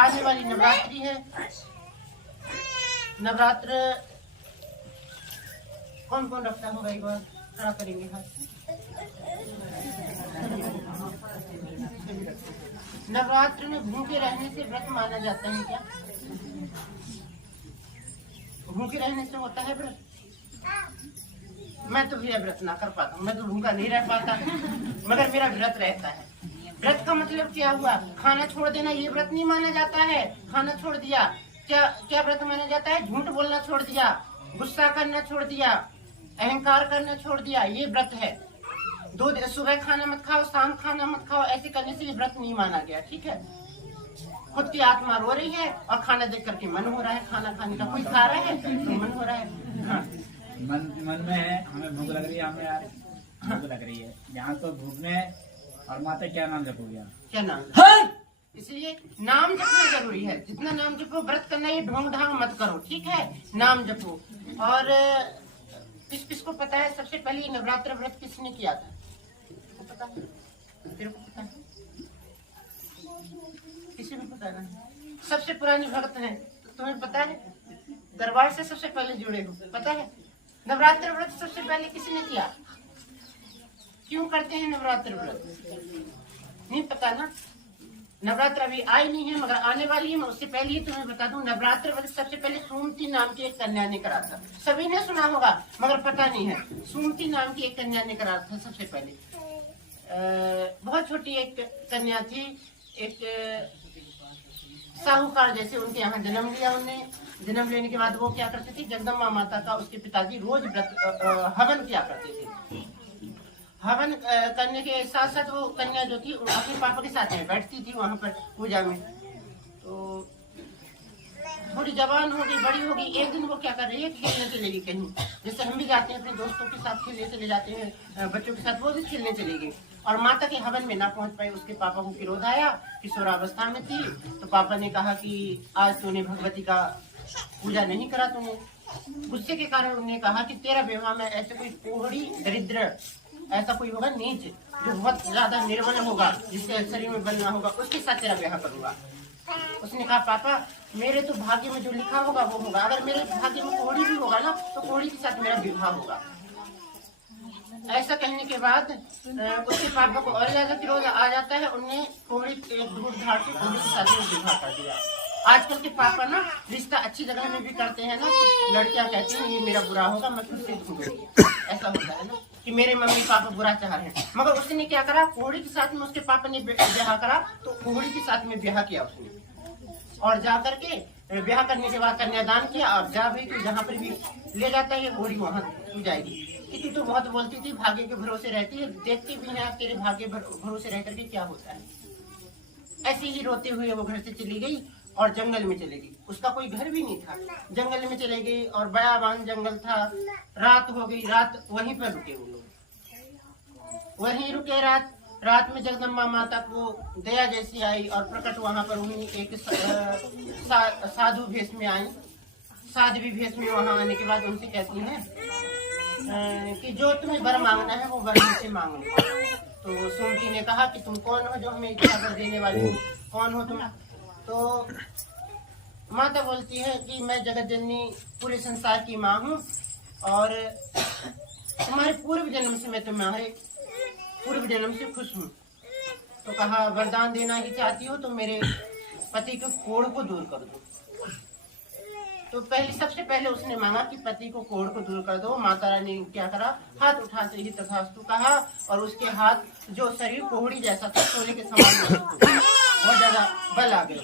आने वाली नवरात्रि है। नवरात्र कौन कौन रखता होगा, एक बार खड़ा करेंगे हाथ। नवरात्र में भूखे रहने से व्रत माना जाता है क्या? भूखे रहने से होता है व्रत? मैं तो भैया व्रत ना कर पाता हूँ, मैं तो भूखा नहीं रह पाता, मगर मेरा व्रत रहता है। व्रत का मतलब क्या हुआ? खाना छोड़ देना ये व्रत नहीं माना जाता है। खाना छोड़ दिया, क्या क्या व्रत माना जाता है? झूठ बोलना छोड़ दिया, गुस्सा करना छोड़ दिया, अहंकार करना छोड़ दिया, ये व्रत है। सुबह खाना मत खाओ, शाम खाना मत खाओ, ऐसे करने से ये व्रत नहीं माना गया। ठीक है, खुद की आत्मा रो रही है और खाना देख करके मन हो रहा है खाना खाने का, कोई खा रहा है तो मन हो रहा है। हाँ। मन में है हमें भूख लग रही है, हमें यार भूख लग रही है, यहाँ तो भूख में। और माता क्या नाम जपोगे? क्या नाम? इसलिए नाम जपना जरूरी है। जितना नाम जपो, व्रत करना ये ढोंग ढांग मत करो। ठीक है, नाम जपो। और किसको पता है सबसे पहले नवरात्र व्रत किसने किया था? पता है? तेरे को पता है? किसी को पता है? सबसे पुरानी भक्त है, तुम्हें पता है? दरबार से सबसे पहले जुड़े हो, पता है? नवरात्र व्रत सबसे पहले किसने किया? क्यों करते हैं नवरात्र व्रत? नहीं पता ना? नवरात्र अभी आई नहीं है, मगर आने वाली है। मैं उससे पहले ही तुम्हें बता दूं, नवरात्र व्रत सबसे पहले सुमति नाम की एक कन्या ने करा था। सभी ने सुना होगा मगर पता नहीं है। सुमति नाम की एक कन्या ने करा था सबसे पहले। बहुत छोटी एक कन्या थी, एक साहूकार जैसे उनके यहाँ जन्म लिया। उनने जन्म लेने के बाद वो क्या करते थे, जगदम्बा माता का उसके पिताजी रोज हवन किया करते थे। हवन करने के साथ साथ वो कन्या जो थी अपने पापा के साथ में बैठती थी वहां पर पूजा में। तो थोड़ी जवान हो गई, बड़ी हो गई। एक दिन वो क्या कर रही है, खेलने चली गई कहीं, जैसे हम भी जाते हैं अपने दोस्तों के साथ खेलने चले जाते हैं, बच्चों के साथ, वो भी खेलने चली गई और माता के हवन में ना पहुंच पाई। उसके पापा को क्रोध आया, किशोरावस्था में थी, तो पापा ने कहा कि आज तूने भगवती का पूजा नहीं करा तूने। गुस्से के कारण उन्होंने कहा कि तेरा विवाह में ऐसे कोई कोहड़ी दरिद्र ऐसा कोई होगा नीच, जो बहुत ज्यादा निर्बल होगा, जिसके शरीर में बल ना होगा, उसके साथ तेरा ब्याह करूंगा। उसने कहा पापा मेरे तो भाग्य में जो लिखा होगा वो होगा, अगर मेरे भाग्य में कोहड़ी भी होगा ना तो कोहड़ी के साथ मेरा विवाह होगा। ऐसा कहने के बाद उसके पापा को और ज्यादा क्रोध आ जाता है। उनने कोहड़ी ढूंढ ढाड़ के कोहड़ी के साथ में विवाह कर दिया। आजकल के पापा ना रिश्ता अच्छी जगह में भी करते हैं ना, तो लड़कियां कहती हैं ये मेरा बुरा होगा, मैं खुद से ढूंढूंगी। ऐसा होता है ना कि मेरे मम्मी पापा बुरा चाह रहे हैं, मगर उसने क्या करा, कोहड़ी के साथ में उसके पापा ने ब्याह करा, तो कोहड़ी के साथ में ब्याह किया उसने। और जा करके ब्याह करने के बाद कन्यादान किया। अब जा भाई तू जहाँ पर भी ले जाता है घोड़ी वहां तू जाएगी। कि तू तो बहुत बोलती थी, भाग्य के भरोसे रहती है, देखती भी है तेरे भाग्य भरोसे रह करके क्या होता है। ऐसे ही रोते हुए वो घर से चली गई और जंगल में चली गई। उसका कोई घर भी नहीं था, जंगल में चले गई और बयाबान जंगल था। रात हो गई, रात वहीं पर रुके वो लोग, वहीं रुके। रात में जगदम्बा माता को दया जैसी आई और प्रकट वहां पर हुई। एक साधु भेष में आई, साध्वी भेष में वहां आने के बाद उनसे कहती हैं कि जो तुम्हें वर मांगना है वो वर मुझसे मांग लो। तो सुमति ने कहा कि तुम कौन हो जो हमें इच्छा वर देने वाली हो, कौन हो तुम? तो माता बोलती है कि मैं जगत जननी पूरे संसार की माँ हूँ और तुम्हारे पूर्व जन्म से मैं तुम्हारे पूर्व जन्म से खुश हूँ। तो कहा वरदान देना ही चाहती हो तो मेरे पति के कोढ़ को दूर कर दो। तो सबसे पहले उसने मांगा कि पति को कोढ़ को दूर कर दो। माता रानी ने क्या करा, हाथ उठाते ही तथास्तु कहा और उसके हाथ जो शरीर कोहड़ी जैसा था, सोने के समान बहुत ज्यादा बल आ गया।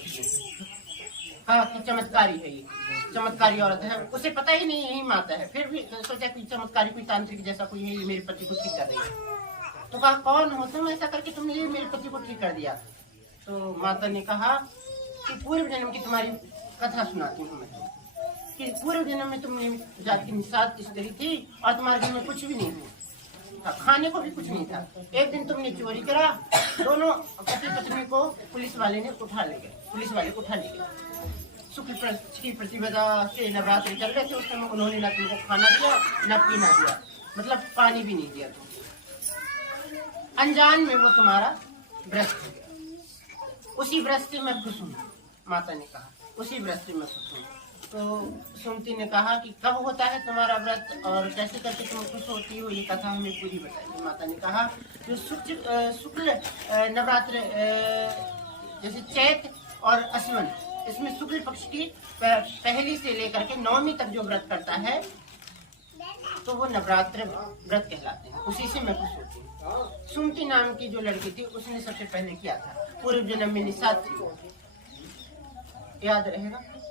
हाँ कि चमत्कारी है, ये चमत्कारी औरत है, उसे पता ही नहीं यही माता है, फिर भी सोचा कि चमत्कारी कोई तांत्रिक जैसा कोई है, ये मेरे पति को ठीक कर रही है। तो कहा कौन हो तुम, ऐसा करके तुमने ये मेरे पति को ठीक कर दिया? तो माता ने कहा कि पूर्व जन्म की तुम्हारी कथा सुनाती हूँ मैं कि पूर्व जन्म में तुमने जाति निषाद स्त्री थी और तुम्हारे घर में कुछ भी नहीं था, खाने को भी कुछ नहीं था। एक दिन तुमने चोरी करा, दोनों पति पत्नी को पुलिस वाले ने उठा ले गए, पुलिस वाले उठा ले गए। शुक्ल की प्रतिपदा से नवरात्रि चल रहे थे, उस समय उन्होंने न तुमको खाना दिया न पीना दिया, मतलब पानी भी नहीं दिया। अनजान में वो तुम्हारा व्रत हो गया। उसी व्रत से मैं खुश हूँ, माता ने कहा उसी व्रत से मैं खुश हूँ। तो सुमति ने कहा कि कब होता है तुम्हारा व्रत और कैसे करके तुम खुश होती हो, ये कथा हमें पूरी बताइए। माता ने कहा जो शुक्ल नवरात्र जैसे चैत और अश्विन, इसमें शुक्ल पक्ष की पहली से लेकर के नवमी तक जो व्रत करता है तो वो नवरात्र व्रत कहलाते हैं, उसी से मैं खुश होती हूँ। सुमति नाम की जो लड़की थी उसने सबसे पहले किया था, पूर्व जन्म में निषाद थी, याद रहेगा।